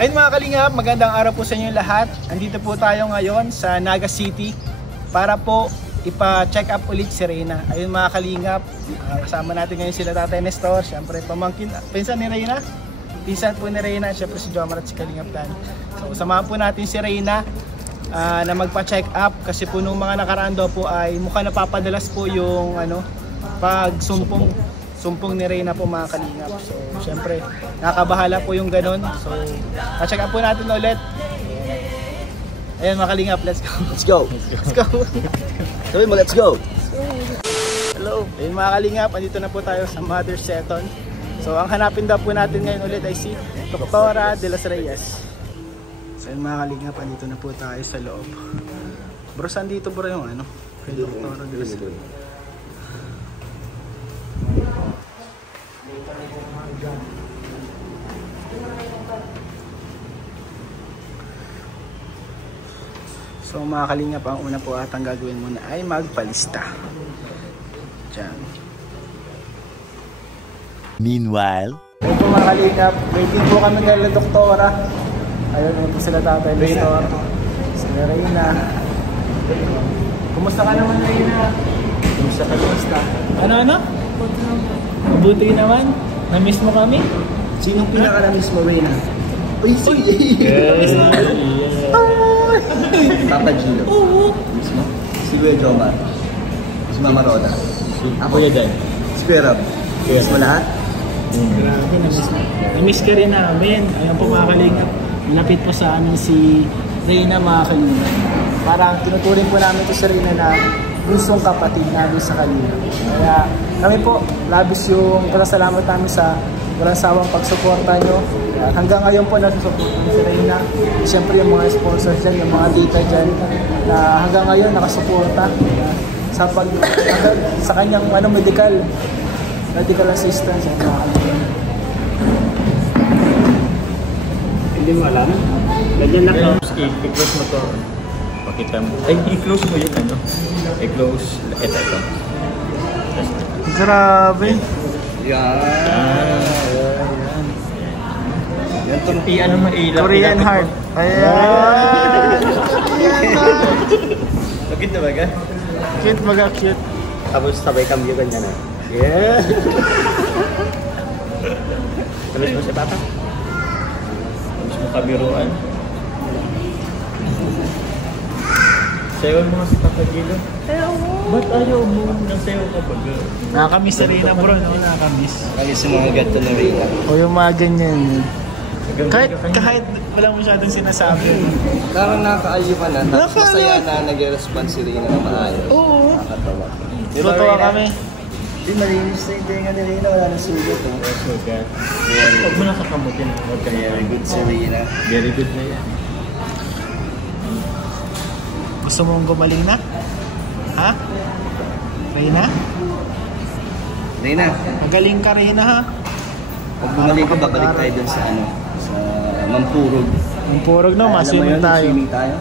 Ayun mga kalingap, magandang araw po sa inyo lahat. Andito po tayo ngayon sa Naga City para po ipa-check up ulit si Reyna. Ayun mga kalingap, kasama natin ngayon sila Tatay Nestor, syempre pamangkin, pinsan ni Reyna. Pinsan po ni Reyna, syempre si Jomar at si Kalingap Dan. So samahan po natin si Reyna na magpa-check up kasi po nung mga nakaraan daw po ay mukhang napapadalas po yung sumpong ni Reyna po mga kalingap. So syempre nakabahala po yung ganun. So pa-check up po natin ulit. Ayan mga kalingap, let's go. Let's go. Let's go. Sabi mo, let's go. Hello. Ayun mga kalingap, andito na po tayo sa Mother Seton. So ang hanapin daw po natin ngayon ulit ay si Doctora de los Reyes. So ayun mga kalingap, andito na po tayo sa loob. Bro, saan dito bro yung kay Doctora de los Reyes? So mga kalingap, ang una po atang gagawin muna ay magpalista. Diyan. Meanwhile, ayun po mga kalingap, waiting po kami kay Doktora. Ayun po sila Tatay Nestor, sila Reyna. Kumusta ka naman Reyna? Kumusta ka? Ano? Mabuti naman. Na-miss mo kami? Sinong pinaka-na-miss mo, Reyna? Uy, sige! Papa Gino. Oo. Miss mo? Si Kuya Jomar. Si Mama Roda. Ako Kuya Dan. Si Kuya Rob. Miss mo lahat? Grabe, na-miss ka rin namin. Ayun po mga kalingap, malapit po sa amin si Reyna mga kalingap. Parang tinuturing po namin ito si Reyna na gustong kapatid namin sa kalingap. Kaya kami po, labis yung pasasalamat namin sa walang sawang pagsuporta nyo. Hanggang ngayon po nasusuporta si Reyna. Siyempre yung mga sponsors dyan, yung mga tita dyan na hanggang ngayon nakasuporta sa kanyang medical assistance. Hindi mo alam? Lagyan na close key, i-close mo to. Pakita mo. Ay, i-close mo yun I-close, ito. Grabe. Yan. Yan itong ano mailaw. Korean heart. Ayan. Bakit na ba ka? Cute baga, cute. Tapos sabay kami ganyan na. Yeah! Tapos mo si Papa? Tapos mo kabiruan? Sayawan mo si Papa Gilo? Sayaw mo! Ba't ayaw mo? Nagsayaw ka ba? Nakakamiss na rin na bro, no? Nakakamiss. Kaya sa mga gato na Reyna. O yung mga ganyan. Kahit walang masyadong sinasabi. Parang nakakaayo ka na. Tapos masaya na nag-respond si Reyna na maayos. Oo. Nakakatawa. Tutuwa kami. Hindi, malinis na yung tenga ni Reyna. Wala na sugat. Sugat. Huwag mo nakakamutin. Very good si Reyna. Very good na yan. Gusto mong gumaling na? Ha? Reyna? Reyna, Magaling ka Reyna ha? pag bumalik ka, babalik tayo dun sa sa Mampurog. Ang purog no, Alam mo yun, maswimming tayo. swimming tayo.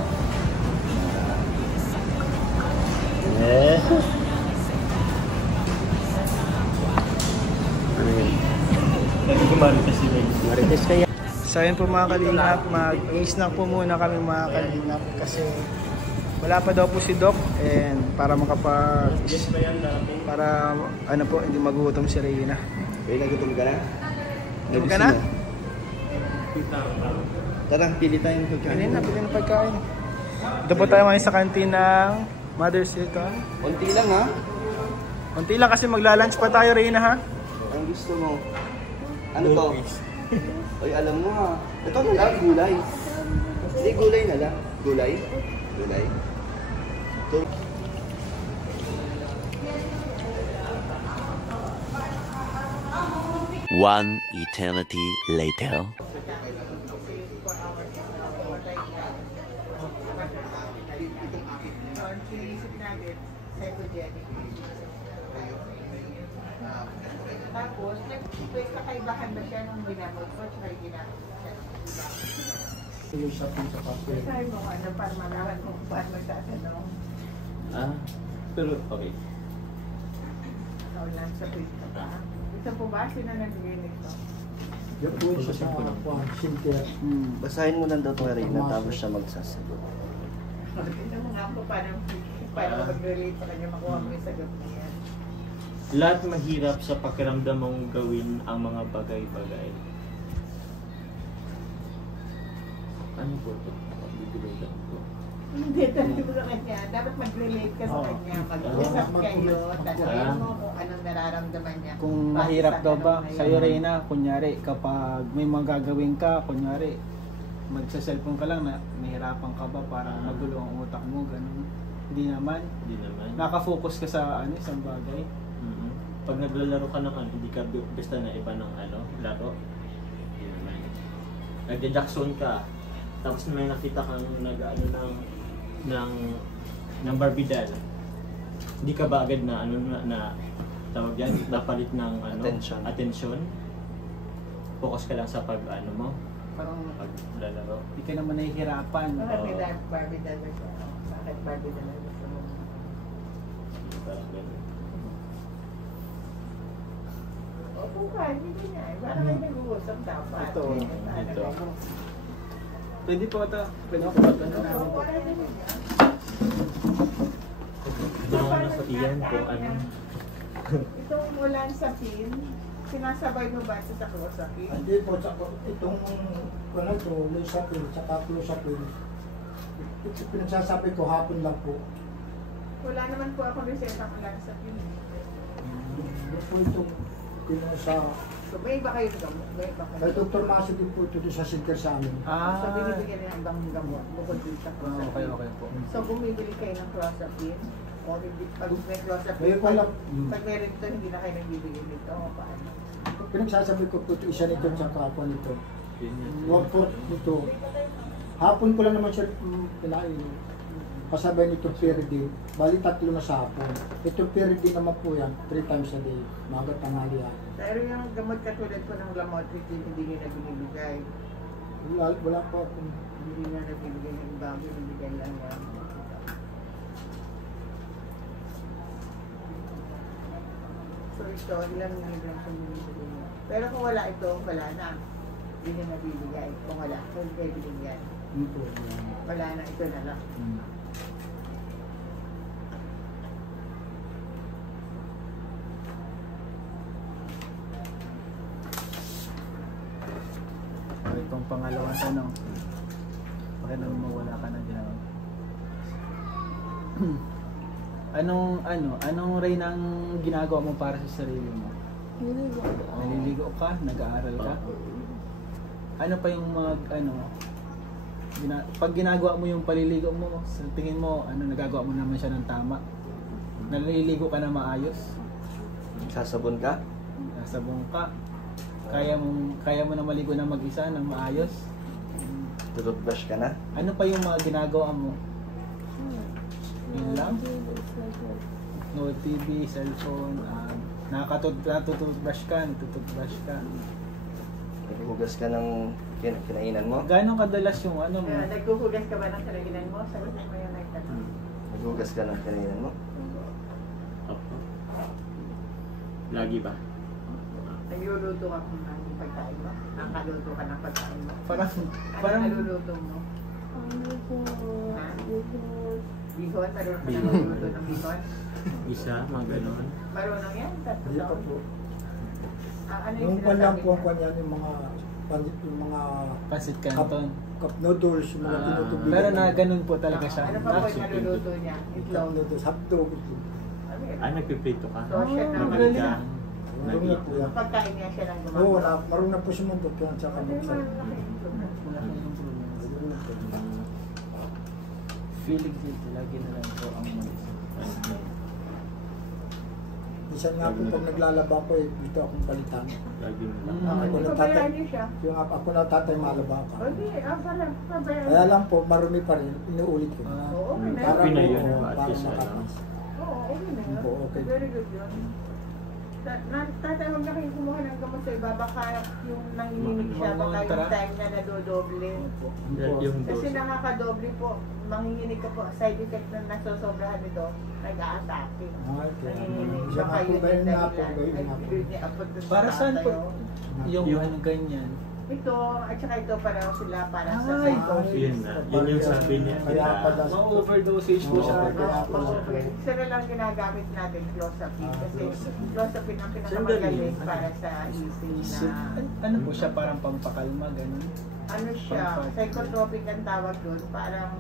Marites si Ray. Marites kaya. So yun po mga kalingap, mag-snack po muna kami mga kalingap kasi wala pa daw po si Doc and para hindi magutom si Reyna. Reyna, gutom ka na? Gutom ka na? Tara, pili tayo ng pagkain. Pili na pagkain. Ito po tayo ngayon sa kantin ng Mother Seton. Konti lang ha? Konti lang kasi magla-lunch pa tayo Reyna ha? Ang gusto mo? Ano to? Oy, alam mo ha. Ito na lang, gulay. Hindi, gulay na lang. Gulay? Gulay. Ito. one eternity later. Tapos, may kakaibahan ba siya nung ginamot ko at may ginamot siya nung iba? Sabi mo para malaman kung paano magtatanong. Pero, okay. Ikaw lang sa pista pa. Ito po ba? Sino nagbigay nito? Yung po siya sa Sinter. Basahin mo lang daw itong Reyna, tapos siya magsasagot. Tignan mo nga po paano mag-relate sa kanya makuha mo yung sagot niya. Lahat mahirap sa pakiramdam mong gawin ang mga bagay-bagay. Ano po ito? Bibigay lang po. Hindi, tanong mo sa kanya. Dapat mag-relate ka sa kanya. Mag-usap kayo. Tanongin mo kung anong nararamdaman niya. Kung Base mahirap sa daw tanong ba na yun. sa'yo, Reyna, kunyari, kapag may mga gagawin ka, kunyari, magsa-cellphone ka lang na nahirapan ka ba para magulo ang utak mo, ganun. Hindi naman. Hindi naman. Nakafocus ka sa isang bagay. Mhm. Pag naglalaro ka ng hindi ka basta na iba ng laro. Hindi naman. Nagja-jackson ka. Tapos may nakita kang ng Barbie doll. Hindi ka ba agad na na tawag yan, napalit ng attention. Focus ka lang sa mo, Parang paglalaro. hindi ka naman nahihirapan. Bakit may Barbie doll ba siya? Bakit Barbie doll ba siya? Parang ganun. Opo ka, hindi niya. Bakit kayo nag-uusap dapat? Ito. Ito. Pwede po ata. Pwede po ata. Oo, wala naman niya. Sa iyan po, Itong ulan sa pin, sinasabay mo ba ito sa close-up-in? Hindi po, itong lusapin, tsaka close-upin. Pinagsasabi ko, hapon lang po. Wala naman po akong reseta ulan sa pin. Ito po itong pinusa. So may iba kayong gamot? May iba Kay kayong Dr. Masi din po ito sa Sinter sa amin. So binibigyan nila ng gamot bukod din sa close-up-in. Okay po. So bumibili kayo ng close-up-in? O hindi, pag may close-up-in, Ngayon pa lang. pag meron ito, hindi na kayo nagbibigay nito o paano? Pinagsasabi ko po ito, isa nito sa kapwa nito. Huwag po nito. Hapon ko lang naman siya kinain. Kasabay nito Pyridine. Bali 3 na sa hapon. Ito Pyridine naman po yan, 3 times a day. Magat tanghali yan. Pero yung gamot katulad ko ng Lamotrigine, hindi nyo na binibigay. Wala pa akong... Hindi nyo na binibigay ng iba, binibigay lang yan. So ito, ilang milligrams ang binibigay nyo. Pero kung wala ito, wala na. Hindi nyo nabibigay. Kung wala, kung kayo binigyan. Ito, Wala na, ito na lang. Itong pangalawang tanong. Bakit naman mawala ka na dyan? Anong Reyna ang ginagawa mo para sa sarili mo? Naliligo ka? Nag-aaral ka? Ano pa yung pag ginagawa mo yung paliligo mo, sa tingin mo, nagagawa mo naman siya ng tama? Naliligo ka na maayos? Sasabon ka? Nasabong ka? Kaya mo na maligo na mag-isa ng maayos? Tututbrush ka na? Ano pa yung mga ginagawa mo? Yun lang? No TV, cellphone, natututbrush ka, Naghugas ka ng kinainan mo? Gano'ng kadalas yung mo? Nagkukugas ka ba ng salaginan mo? Sagot mo yung nagtanong. Naghugas ka ng kinainan mo? Lagi ba? Nagluluto ka kung anong pagkain mo? Nakaluto ka ng pagkain mo? Parang Anong naluluto mo? Ha? Bihon? Marunong ka na magluluto ng bihon? Isa, mga ganon. Marunong yan? Hindi pa po. Ano Yung yung pan lang sinasabi po niya? ang kanyan, yung mga Pancit Canton. cup noodles, yung mga tinutubig. Pero na ganun po talaga siya. Ano pa po yung naluluto niya? Itlog Itlog. noodles, hotdog. Nagpiprito ka? So, siya na Magaling ka? Marunong na po yan. Pagkain niya siya lang Oo, gumagawa. marunong na po sumundot yan sa Ano kamot. yung malaki yung problema? Feeling dito, lagi na lang po ang mag-isa. Minsan nga po pag naglalaba ko dito akong palitan. Lagi mo lang. Ako na Pabayaan tatay, niyo siya. yung ako na tatay malaba ka. Hindi, pala, pabayaan. Kaya lang po, marumi pa rin, inuulit ko. Oo, okay na Para Okay na yun. yun, po, at para least, makapas. Oo, okay na yun. Oo, okay. Very good yun. Tatay, huwag na kayong kumuha ng gamot sa iba. Baka yung nanginginig siya, baka yung time na nadodoble. Kasi nakakadoble po. Manginginig ka po. Side effect na nasosobrahan nito, nag-a-atake. Nanginginig. Baka yun yung dahilan. Para saan po yung ganyan? Ito, at saka ito para sila para sa Ay, psychosis. Yun yung sabi niya. Kaya pala Ma-overdosage po siya. Isa na lang ginagamit natin, clozapine. Kasi clozapine ang pinakamagaling para sa easy na... Ano po siya, parang pampakalma, ganun? Ano siya, psychotropic ang tawag doon. Parang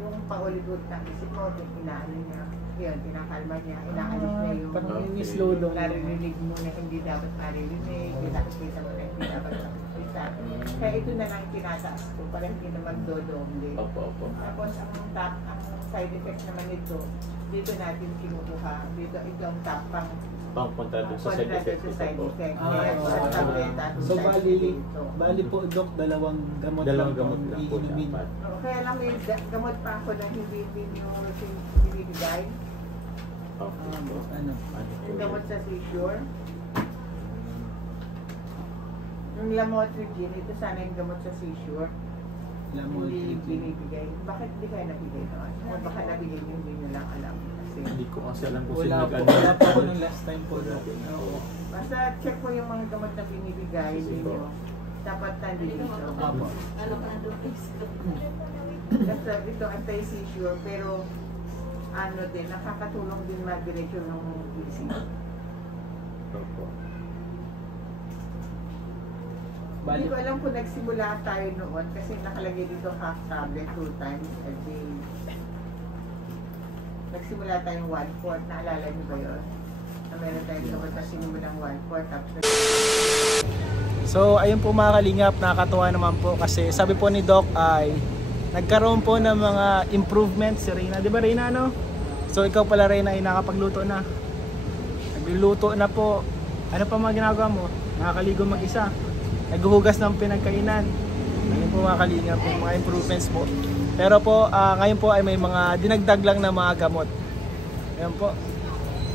yung paulit-ulit ng isip mo, inaano niya. Yun, kinakalma niya, inaalis niya yung... Parang slow down. Naririnig mo na hindi dapat naririnig, nakikita mo na hindi dapat nakikita. Kaya ito na lang tinataas ko para hindi na magdodoble. Tapos ang side effect naman ito, dito natin kinukuha. Dito ito ang top Pangpunta doon sa side effect. Kaya sa tableta. So bali po Dok, dalawang gamot Dalawang lang gamot po lang po iinumin. dapat. Kaya lang may gamot pa ako na hindi nyo binibigay. Ano? Yung gamot sa seizure. Yung lamotrigine, ito sana yung gamot sa seizure. Hindi binibigay. Bakit hindi kayo nabigay noon? O baka nabigay nyo, hindi nyo lang alam. Kasi Hindi ko kasi alam kung Wala sino po. nag-ano. Wala po ako nung last time po. Dok. Oo. basta check po yung mga gamot na binibigay ninyo. Dapat nandito. Apo. Kasi ito anti-seizure, pero ano din, nakakatulong din mag-diretso ng isip. Hindi ko alam kung nagsimula tayo noon kasi nakalagay dito half tablet 2 times a day. Nagsimula tayong 1/4, naalala niyo ba yun? Na meron tayong gamot na sinimulang 1/4 tapos So ayun po mga kalingap, nakakatuwa naman po kasi sabi po ni Doc ay nagkaroon po ng mga improvements si Reyna. Di ba Reyna, no? So ikaw pala Reyna ay nakapagluto na. Nagluluto na po. Ano pa mga ginagawa mo? Nakakaligo mag-isa. Naghuhugas ng pinagkainan. Ayun po mga kalingap, yung mga improvements po. Pero po ngayon po ay may mga dinagdag lang na mga gamot. Ayun po.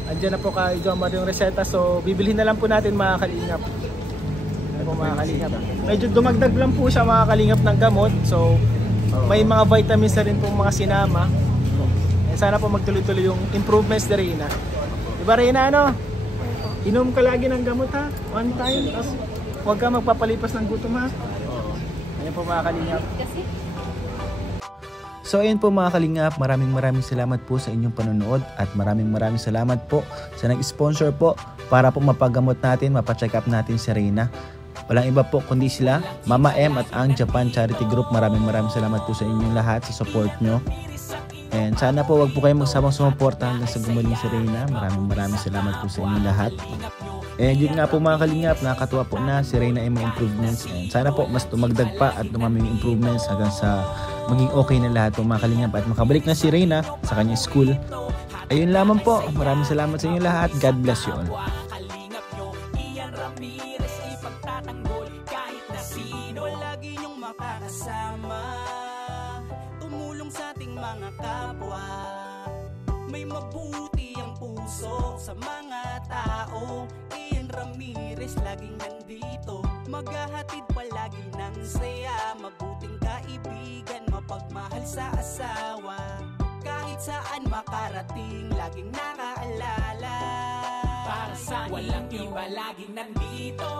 Andiyan na po kay Jomar yung reseta. So bibilhin na lang po natin mga kalingap. Ayun po mga kalingap. Medyo dumagdag lang po siya mga kalingap ng gamot. So may mga vitamins na rin po mga sinama. Sana po magtuloy-tuloy yung improvements ni Reyna. Diba Reyna, ano? Inom ka lagi ng gamot ha? One time. Tapos huwag ka magpapalipas ng gutom ha? Ayun po mga kalingap. So ayun po mga kalingap, maraming salamat po sa inyong panonood at maraming salamat po sa nag-sponsor po para po mapagamot natin, mapacheck up natin si Reyna. Walang iba po kundi sila, Mama M at ang Japan Charity Group. Maraming salamat po sa inyong lahat sa support nyo. And sana po wag po kayong magsawang sumuporta hanggang sa gumaling si Reyna. Maraming salamat po sa inyong lahat. And yun nga po mga kalingap, nakakatuwa po na si Reyna ay may improvements. And sana po mas tumagdag pa at dumami yung improvements hanggang sa maging okay na lahat po mga kalingap. At makabalik na si Reyna sa kanyang school. Ayun lamang po. Maraming salamat sa inyong lahat. God bless you all. Tumulong sa ating mga kapwa. May mabuti ang puso sa mga tao. Ian Ramirez laging nandito, maghahatid palagi ng saya. Mabuting kaibigan, mapagmahal sa asawa. Kahit saan makarating, laging nakaalala. Para sa walang iba laging nandito.